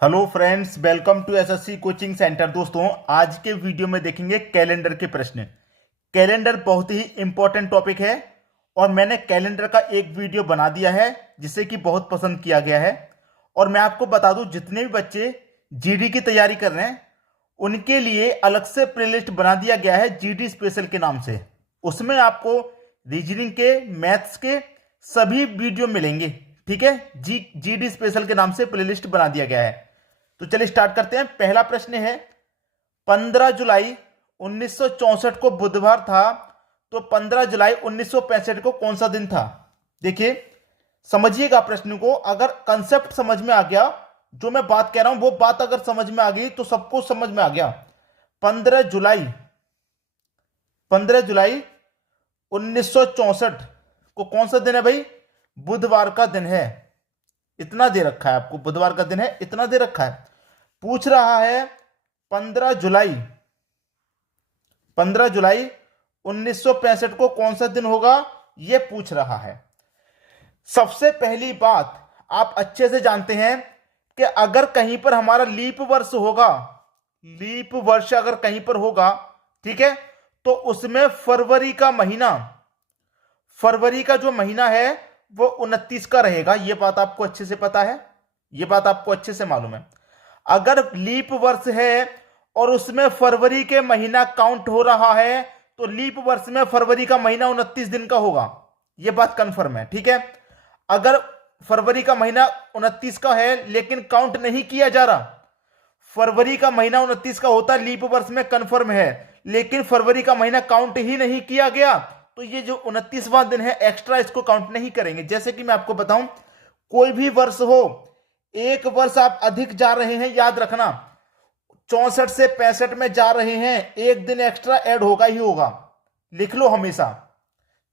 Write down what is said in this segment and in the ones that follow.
Hello friends, welcome to SSC coaching centre. दोस्तों, आज के वीडियो में देखेंगे कैलेंडर के प्रश्न। कैलेंडर बहुत ही इंपॉर्टेंट टॉपिक है और मैंने कैलेंडर का एक वीडियो बना दिया है जिसे कि बहुत पसंद किया गया है। और मैं आपको बता दूं, जितने भी बच्चे जीडी की तैयारी कर रहे हैं उनके लिए अलग से प्लेलिस्ट बना दिया गया है जीडी स्पेशल के नाम से। उसमें आपको रीजनिंग के, मैथ्स के सभी वीडियो मिलेंगे। ठीक है, जीडी स्पेशल के नाम से प्लेलिस्ट बना दिया गया है। तो चलिए स्टार्ट करते हैं। पहला प्रश्न है, 15 जुलाई 1964 को बुधवार था, तो 15 जुलाई 1965 को कौन सा दिन था? देखिए, समझिएगा प्रश्न को। अगर कंसेप्ट समझ में आ गया, जो मैं बात कह रहा हूं वो बात अगर समझ में आ गई तो सबको समझ में आ गया। 15 जुलाई 1964 को कौन सा दिन है भाई? बुधवार का दिन है। इतना दे रखा है आपको, बुधवार का दिन है, इतना दे रखा है। पूछ रहा है 15 जुलाई 1965 को कौन सा दिन होगा, यह पूछ रहा है। सबसे पहली बात, आप अच्छे से जानते हैं कि अगर कहीं पर हमारा लीप वर्ष होगा, लीप वर्ष अगर कहीं पर होगा, ठीक है, तो उसमें फरवरी का जो महीना है वो 29 का रहेगा। यह बात आपको अच्छे से पता है, यह बात आपको अच्छे से मालूम है। अगर लीप वर्ष है और उसमें फरवरी के महीना काउंट हो रहा है तो लीप वर्ष में फरवरी का महीना 29 दिन का होगा। यह बात कंफर्म है। ठीक है, अगर फरवरी का महीना 29 का है लेकिन काउंट नहीं किया जा रहा, फरवरी का महीना 29 का होता लीप वर्ष में, कंफर्म है, लेकिन फरवरी का महीना काउंट ही नहीं किया गया, तो ये जो 29वां दिन है एक्स्ट्रा, इसको काउंट नहीं करेंगे। जैसे कि मैं आपको बताऊं, कोई भी वर्ष हो, एक वर्ष आप अधिक जा रहे हैं, याद रखना 64 से 65 में जा रहे हैं, एक दिन एक्स्ट्रा ऐड होगा ही होगा। लिख लो हमेशा,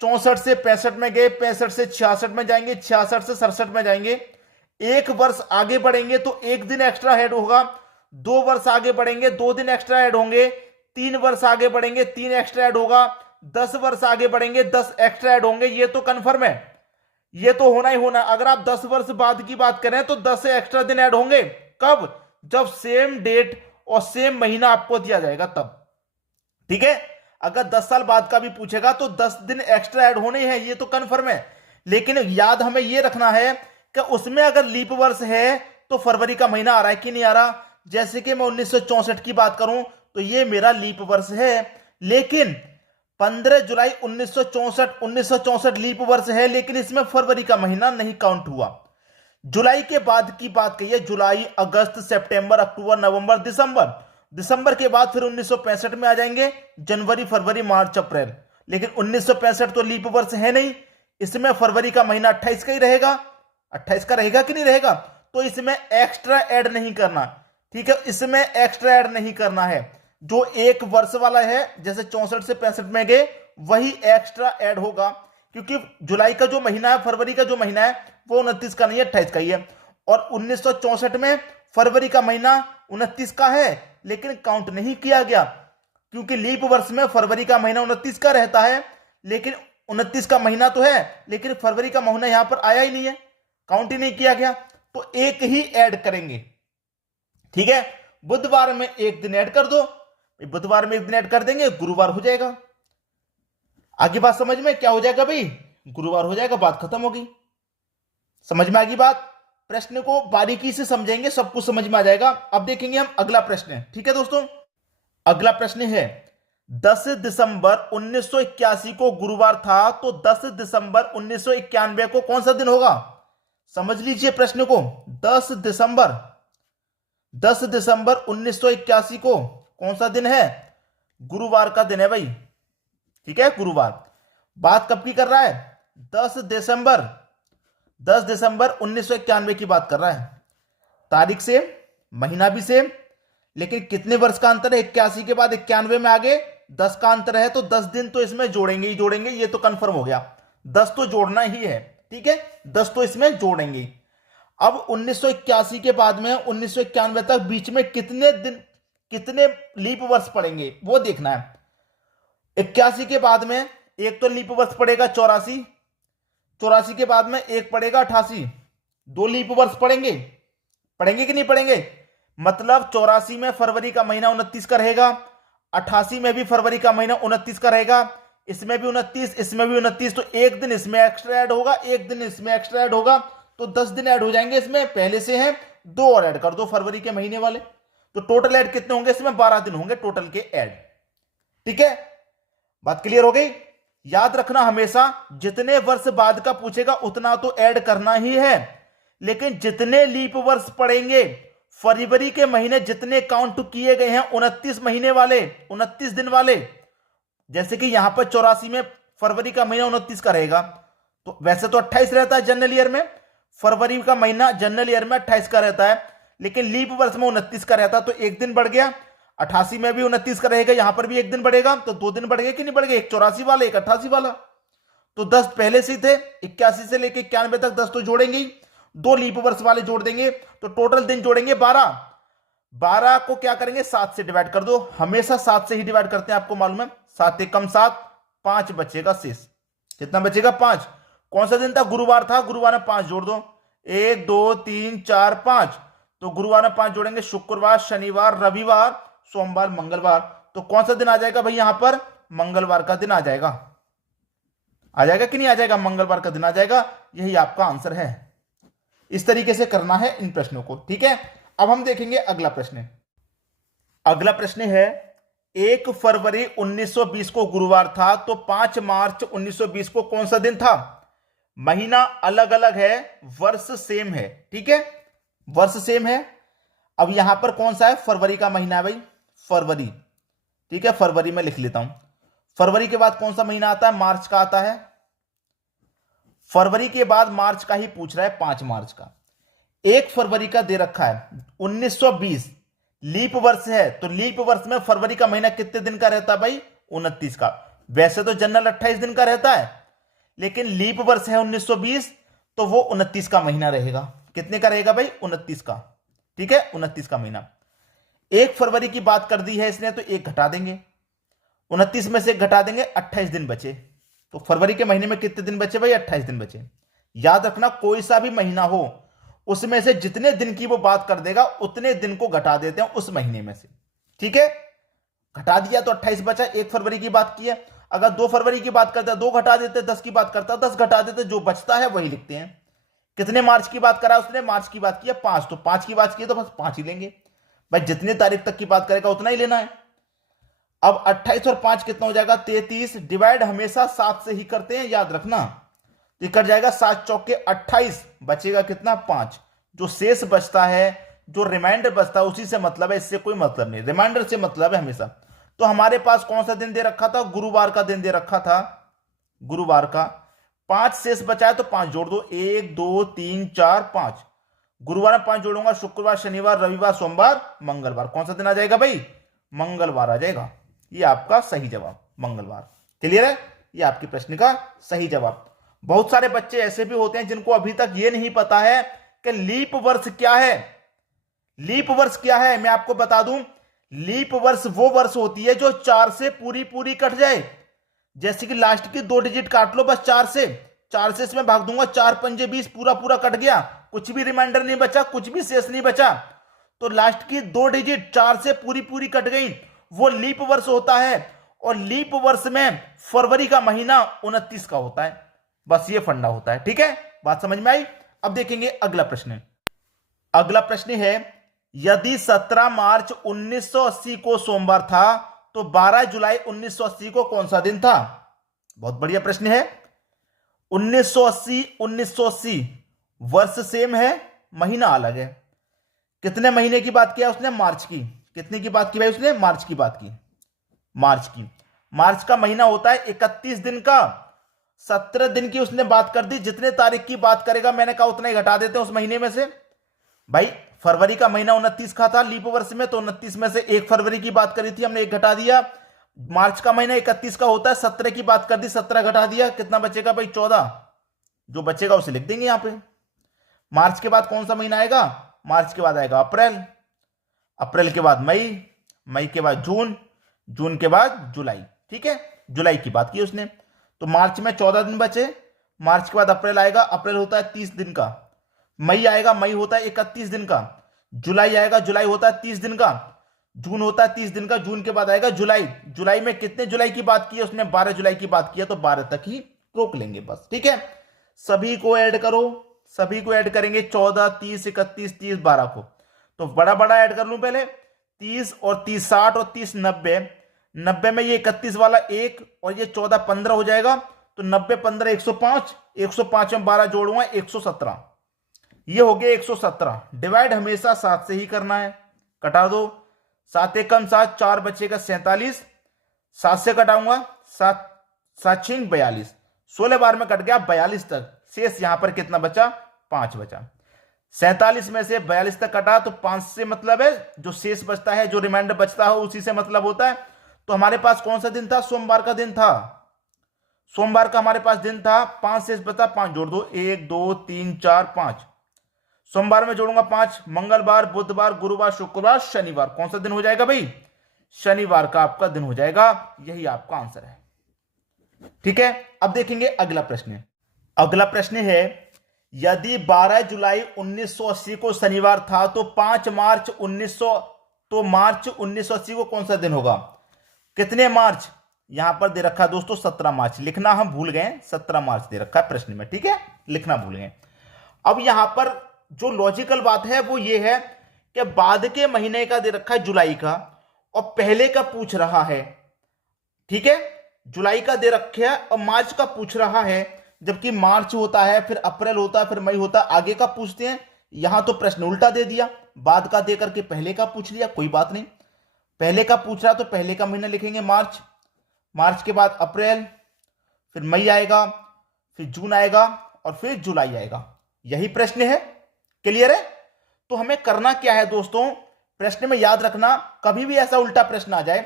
64 से 65 में गए, 65 से 66 में जाएंगे, 66 से 67 में जाएंगे। एक वर्ष आगे बढ़ेंगे तो एक दिन एक्स्ट्रा ऐड होगा, 2 वर्ष आगे बढ़ेंगे 2 दिन एक्स्ट्रा ऐड होंगे, 3 वर्ष आगे बढ़ेंगे 3 एक्स्ट्रा ऐड होगा, 10 वर्ष आगे बढ़ेंगे 10 एक्स्ट्रा ऐड होंगे। ये तो कंफर्म है, ये तो होना ही होना। अगर आप 10 वर्ष बाद की बात करें तो 10 एक्स्ट्रा दिन ऐड होंगे। कब? जब सेम डेट और सेम महीना आपको दिया जाएगा तब। ठीक है, अगर 10 साल बाद का भी पूछेगा तो 10 दिन एक्स्ट्रा ऐड होने हैं, ये तो कंफर्म है। लेकिन याद हमें ये रखना है कि उसमें अगर लीप वर्ष है तो फरवरी का महीना आ रहा है कि नहीं आ रहा। जैसे कि मैं 1964 की बात करूं तो ये मेरा लीप वर्ष है, लेकिन 15 जुलाई 1964 लीप वर्ष है, लेकिन इसमें फरवरी का महीना नहीं काउंट हुआ। जुलाई के बाद की बात कही है, जुलाई, अगस्त, सितंबर, अक्टूबर, नवंबर, दिसंबर के बाद फिर 1965 में आ जाएंगे, जनवरी, फरवरी, मार्च, अप्रैल। लेकिन 1965 तो लीप वर्ष है नहीं, इसमें फरवरी का महीना 28 का ही रहेगा। 28 का रहेगा कि नहीं रहेगा? तो इसमें एक्स्ट्रा ऐड नहीं करना। ठीक है, इसमें एक्स्ट्रा ऐड नहीं करना है। जो एक वर्ष वाला है, जैसे 64 से 65 में गए, वही एक्स्ट्रा ऐड होगा, क्योंकि जुलाई का जो महीना है, फरवरी का जो महीना है वो 29 का नहीं है, 28 का ही है। और 1964 में फरवरी का महीना 29 का है लेकिन काउंट नहीं किया गया, क्योंकि लीप वर्ष में फरवरी का महीना 29 का रहता है, लेकिन 29 का महीना तो है लेकिन फरवरी का महीना यहां पर आया ही नहीं है, काउंट ही नहीं किया गया, तो एक ही ऐड करेंगे। ठीक है, बुधवार में एक दिन ऐड कर दो, बुधवार में एक दिन ऐड कर देंगे, गुरुवार हो जाएगा। आगे बात समझ में क्या हो जाएगा भाई? गुरुवार हो जाएगा, बात खत्म होगी। समझ में आ गई बात? प्रश्न को बारीकी से समझेंगे, सब कुछ समझ में आ जाएगा। अब देखेंगे हम अगला प्रश्न। ठीक है दोस्तों, अगला प्रश्न है, 10 दिसंबर 1981 को गुरुवार था, तो 10 दिसंबर 1991 को कौन सा दिन होगा? समझ लीजिए प्रश्न को। 10 दिसंबर 1981 को कौन सा दिन है? गुरुवार का दिन है भाई। ठीक है, गुरुवार। बात कब की कर रहा है? 10 दिसंबर 1991 की बात कर रहा है। तारीख सेम, महीना भी सेम, लेकिन कितने वर्ष का अंतर है? 81 के बाद 91 में आगे 10 का अंतर है, तो 10 दिन तो इसमें जोड़ेंगे ही जोड़ेंगे, ये तो कंफर्म हो गया। 10 तो जोड़ना ही है। ठीक है, 10 तो इसमें जोड़ेंगे। अब 1981 के बाद में 1991 तक बीच में कितने दिन, कितने लीप वर्ष पड़ेंगे वो देखना है। 81 के बाद में एक तो लीप वर्ष पड़ेगा 84 के बाद में एक पड़ेगा 88, 2 लीप वर्ष पड़ेंगे। पढ़ेंगे कि नहीं पढ़ेंगे? मतलब 84 में फरवरी का महीना 29 का रहेगा, 88 में भी फरवरी का महीना 29 का रहेगा, इसमें भी 29, इसमें भी 29, तो एक दिन इसमें एक्स्ट्रा ऐड होगा, एक दिन इसमें एक्स्ट्रा ऐड होगा, तो 10 दिन ऐड हो जाएंगे इसमें, पहले से हैं, दो और ऐड कर दो फरवरी के महीने वाले, तो टोटल ऐड कितने होंगे इसमें? 12 दिन होंगे टोटल के ऐड। ठीक है, बात क्लियर हो गई? याद रखना हमेशा जितने वर्ष बाद का पूछेगा उतना तो ऐड करना ही है, लेकिन जितने लीप वर्ष पड़ेंगे फरवरी के महीने जितने काउंट किए गए हैं 29 महीने वाले, 29 दिन वाले, जैसे कि यहां पर 84 में फरवरी का महीना 29 का रहेगा, तो वैसे तो 28 रहता है जनरल ईयर में, फरवरी का महीना जनरल ईयर में 28 का रहता है, लेकिन लीप वर्ष में 29 का रहता, तो एक दिन बढ़ गया। 88 में भी 29 का रहेगा, यहां पर भी एक दिन बढ़ेगा, तो 2 दिन बढ़ गए कि नहीं बढ़ गए? एक 84 वाला, एक 88 वाला, तो 10 पहले से थे, 81 से लेकर 91 तक 10 तो जोड़ेंगे ही, 2 लीप वर्ष वाले जोड़ देंगे, तो टोटल दिन जोड़ेंगे 12। 12 को क्या करेंगे? 7 से डिवाइड कर दो, हमेशा 7 से ही डिवाइड करते हैं, आपको मालूम है। 7 एक कम 7, 5 बचेगा शेष। कितना बचेगा? 5। कौन सा दिन था? गुरुवार था, गुरुवार में 5 जोड़ दो, 1 2 3 4 5, तो गुरुवार में 5 जोड़ेंगे, शुक्रवार, शनिवार, रविवार, सोमवार, मंगलवार, तो कौन सा दिन आ जाएगा भाई? यहां पर मंगलवार का दिन आ जाएगा। आ जाएगा कि नहीं आ जाएगा? मंगलवार का दिन आ जाएगा, यही आपका आंसर है। इस तरीके से करना है इन प्रश्नों को। ठीक है, अब हम देखेंगे अगला प्रश्न। अगला प्रश्न है 1 फरवरी 1920 को गुरुवार था, तो 5 मार्च 1920 को कौन सा दिन था? महीना अलग अलग है, वर्ष सेम है। ठीक है, वर्ष सेम है। अब यहां पर कौन सा है? फरवरी का महीना है भाई, फरवरी। ठीक है, फरवरी में लिख लेता हूं। फरवरी के बाद कौन सा महीना आता है? मार्च का आता है। फरवरी के बाद मार्च का ही पूछ रहा है, 5 मार्च का। 1 फरवरी का दे रखा है 1920, लीप वर्ष है, तो लीप वर्ष में फरवरी का महीना कितने दिन का रहता है भाई? 29 का। वैसे तो जनरल 28 दिन का रहता है, लेकिन लीप वर्ष है 1920, तो वो 29 का महीना रहेगा। कितने का रहेगा भाई? 29 का। ठीक है, 29 का महीना। 1 फरवरी की बात कर दी है इसने, तो 1 घटा देंगे, 29 में से 1 घटा देंगे, 28 दिन बचे। तो फरवरी के महीने में कितने दिन बचे भाई? 28 दिन बचे। याद रखना, कोई सा भी महीना हो उसमें से जितने दिन की वो बात कर देगा उतने दिन को घटा देते हैं उस महीने में से। ठीक है, घटा दिया तो 28 बचा। 1 फरवरी की बात की है, अगर 2 फरवरी की बात करता है 2 घटा देते, 10 की बात करता है 10 घटा देते, जो बचता है वही लिखते हैं। कितने मार्च की बात करा उसने? मार्च की बात की है 5, तो 5 की बात की है तो बस 5 ही लेंगे भाई, जितने तारीख तक की बात करेगा उतना ही लेना है। अब 28 और 5 कितना हो जाएगा? 33। डिवाइड हमेशा 7 से ही करते हैं, याद रखना। तो कट जाएगा 7 चौके 28, बचेगा कितना? 5। जो शेष बचता है, जो रिमाइंडर बचता है, उसी से मतलब है, इससे कोई मतलब नहीं, रिमाइंडर से मतलब है हमेशा। तो हमारे पास कौन सा दिन दे रखा था? गुरुवार का दिन दे रखा था, गुरुवार का। 5 शेष बचा है तो 5 जोड़ दो, 1 2 3 4 5। गुरुवार में 5 जोड़ूंगा, शुक्रवार, शनिवार, रविवार, सोमवार, मंगलवार। कौन सा दिन आ जाएगा भाई? मंगलवार आ जाएगा। ये आपका सही जवाब, मंगलवार। क्लियर है? ये आपके प्रश्न का सही जवाब। बहुत सारे बच्चे ऐसे भी होते हैं जिनको अभी तक ये नहीं पता है कि लीप वर्ष क्या है। लीप वर्ष क्या है मैं आपको बता दूं। लीप वर्ष वो वर्ष होती है जो 4 से पूरी पूरी कट जाए। जैसे कि लास्ट की 2 डिजिट काट लो बस 4 से, 4 से इसमें भाग दूंगा, 4 पंजे 20, पूरा पूरा कट गया, कुछ भी रिमाइंडर नहीं बचा, कुछ भी शेष नहीं बचा। तो लास्ट की 2 डिजिट 4 से पूरी पूरी कट गई, वो लीप वर्ष होता है। और लीप वर्ष में फरवरी का महीना 29 का होता है। बस ये फंडा होता है। ठीक है, बात समझ में आई? अब देखेंगे अगला प्रश्न। अगला प्रश्न है, यदि 17 मार्च 1980 को सोमवार था तो 12 जुलाई 1980 को कौन सा दिन था? बहुत बढ़िया प्रश्न है। 1980 वर्ष सेम है, महीना अलग है। कितने महीने की बात किया उसने? मार्च की। कितने की बात की भाई उसने? मार्च की बात की, मार्च की। मार्च का महीना होता है 31 दिन का। 17 दिन की उसने बात कर दी, जितने तारीख की बात करेगा मैंने कहा उतना ही घटा देते हैं उस महीने में से। भाई फरवरी का महीना 29 का था लीप वर्ष में, तो 29 में से 1 फरवरी की बात करी थी हमने, 1 घटा दिया। मार्च का महीना 31 का होता है, 17 की बात कर दी, 17 घटा दिया, कितना बचेगा भाई? 14। जो बचेगा उसे लिख देंगे यहां पे। मार्च के बाद कौन सा महीना आएगा? मार्च के बाद आएगा अप्रैल, अप्रैल के बाद मई, मई के बाद जून, जून के बाद जुलाई। ठीक है, जुलाई की बात की उसने। तो मार्च में 14 दिन बचे। मार्च के बाद अप्रैल आएगा, अप्रैल होता है 30 दिन का। मई आएगा, मई होता है 31 दिन का। जुलाई आएगा, जुलाई होता है 30 दिन का, जून होता है 30 दिन का, जून के बाद आएगा जुलाई। जुलाई में कितने जुलाई की बात की है उसने? 12 जुलाई की बात की है, तो 12 तक ही रोक लेंगे बस। ठीक है, सभी को ऐड करो, सभी को ऐड करेंगे 14, 30, 31, 30, 12 को। तो बड़ा बड़ा ऐड कर लूं पहले, 30 और 30 60 और 30 90। 90 में ये 31 वाला एक और ये 14 15 हो जाएगा, तो 90 15 105, 105 में 12 जोड़ूंगा 117, ये हो गया 117। डिवाइड हमेशा 7 से ही करना है, कटा दो, 7 एकम 7, 4 बचेगा 47, 7 से कटाऊंगा 7, 7 6 42, 16 बार में कट गया 42 तक, शेष यहां पर कितना बचा? 5 बचा। 47 में से 42 तक कटा तो 5 से मतलब है जो शेष बचता है, जो रिमाइंडर बचता है उसी से मतलब होता है। तो हमारे पास कौन सा दिन था? सोमवार का दिन था, सोमवार का हमारे पास दिन था। 5 शेष बचा, 5 जोड़ दो, 1 2 3 4 5। सोमवार में जोड़ूंगा 5, मंगलवार, बुधवार, गुरुवार, शुक्रवार, शनिवार, कौन सा दिन हो जाएगा भाई? शनिवार का आपका दिन हो जाएगा, यही आपका आंसर है। ठीक है, अब देखेंगे अगला प्रश्न। अगला प्रश्न है, यदि 12 जुलाई 1980 को शनिवार था तो 5 मार्च 1900, तो मार्च 1980 को कौन सा दिन होगा? कितने मार्च? यहां पर दे रखा है दोस्तों 17 मार्च, लिखना हम भूल गए, 17 मार्च दे रखा है प्रश्न में। ठीक है, लिखना भूल गए। अब यहां पर जो लॉजिकल बात है वो ये है कि बाद के महीने का दे रखा है जुलाई का, और पहले का पूछ रहा है। ठीक है, जुलाई का दे रखा है और मार्च का पूछ रहा है, जबकि मार्च होता है, फिर अप्रैल होता है, फिर मई होता है, आगे का पूछते हैं। यहां तो प्रश्न उल्टा दे दिया, बाद का दे करके पहले का पूछ लिया। कोई बात नहीं, पहले का पूछ रहा तो पहले का महीना लिखेंगे मार्च, मार्च के बाद अप्रैल, फिर मई आएगा, फिर जून आएगा और फिर जुलाई आएगा। यही प्रश्न है। क्लियर है? तो हमें करना क्या है दोस्तों, प्रश्न में याद रखना, कभी भी ऐसा उल्टा प्रश्न आ जाए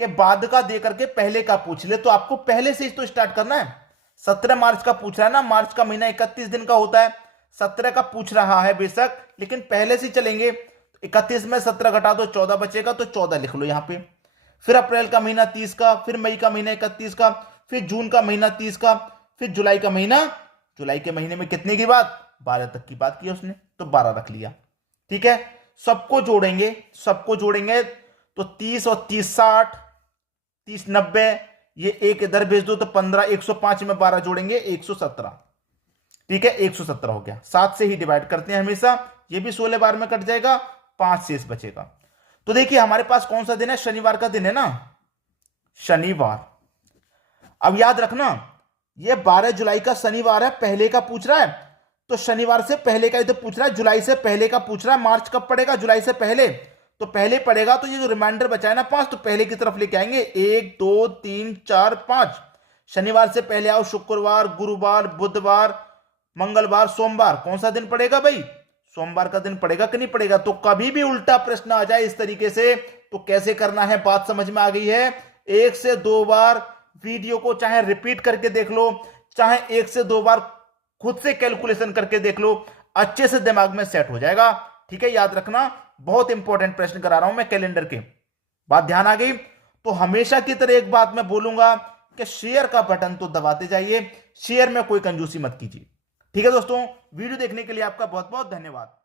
कि बाद का दे करके पहले का पूछ ले, तो आपको पहले से ही तो स्टार्ट करना है। 17 मार्च का पूछ रहा है ना, मार्च का महीना 31 दिन का होता है, 17 का पूछ रहा है बेशक, लेकिन पहले से चलेंगे। 31 में 17 घटा दो, 14 बचेगा, तो 14 लिख लो यहां पे। फिर अप्रैल का महीना 30 का, फिर मई का महीना 31 का, फिर जून का महीना 30 का, फिर जुलाई का महीना, जुलाई के महीने में कितने की बात? 12 तक की बात की उसने, तो 12 रख लिया। ठीक है, सबको जोड़ेंगे, सबको जोड़ेंगे तो 30 और 30 60, 30 90, ये एक इधर भेज दो तो 15, 105 में 12 जोड़ेंगे 117। ठीक है, 117 हो गया। 7 से ही डिवाइड करते हैं हमेशा, ये भी 16 बार में कट जाएगा, 5 शेष बचेगा। तो देखिए हमारे पास कौन सा दिन है? शनिवार का दिन है ना, शनिवार। अब याद रखना, ये 12 जुलाई का शनिवार है, पहले का पूछ रहा है, तो शनिवार से पहले का तो पूछ रहा है, जुलाई से पहले का पूछ रहा है। मार्च कब पड़ेगा? जुलाई से पहले, तो पहले पड़ेगा, तो ये जो रिमाइंडर बचा है ना 5, तो पहले की तरफ लेके आएंगे, 1 2 3 4 5। शनिवार से पहले आओ, शुक्रवार, गुरुवार, बुधवार, मंगलवार, सोमवार, कौन सा दिन पड़ेगा भाई? सोमवार का दिन पड़ेगा कि नहीं पड़ेगा? तो कभी भी उल्टा प्रश्न आ जाए इस तरीके से, तो कैसे करना है, बात समझ में आ गई है। 1 से 2 बार वीडियो को चाहे रिपीट करके देख लो, चाहे 1 से 2 बार खुद से कैलकुलेशन करके देख लो, अच्छे से दिमाग में सेट हो जाएगा। ठीक है, याद रखना, बहुत इंपॉर्टेंट प्रश्न करा रहा हूं मैं कैलेंडर के। बात ध्यान आ गई? तो हमेशा की तरह एक बात मैं बोलूंगा कि शेयर का बटन तो दबाते जाइए, शेयर में कोई कंजूसी मत कीजिए। ठीक है दोस्तों, वीडियो देखने के लिए आपका बहुत बहुत धन्यवाद।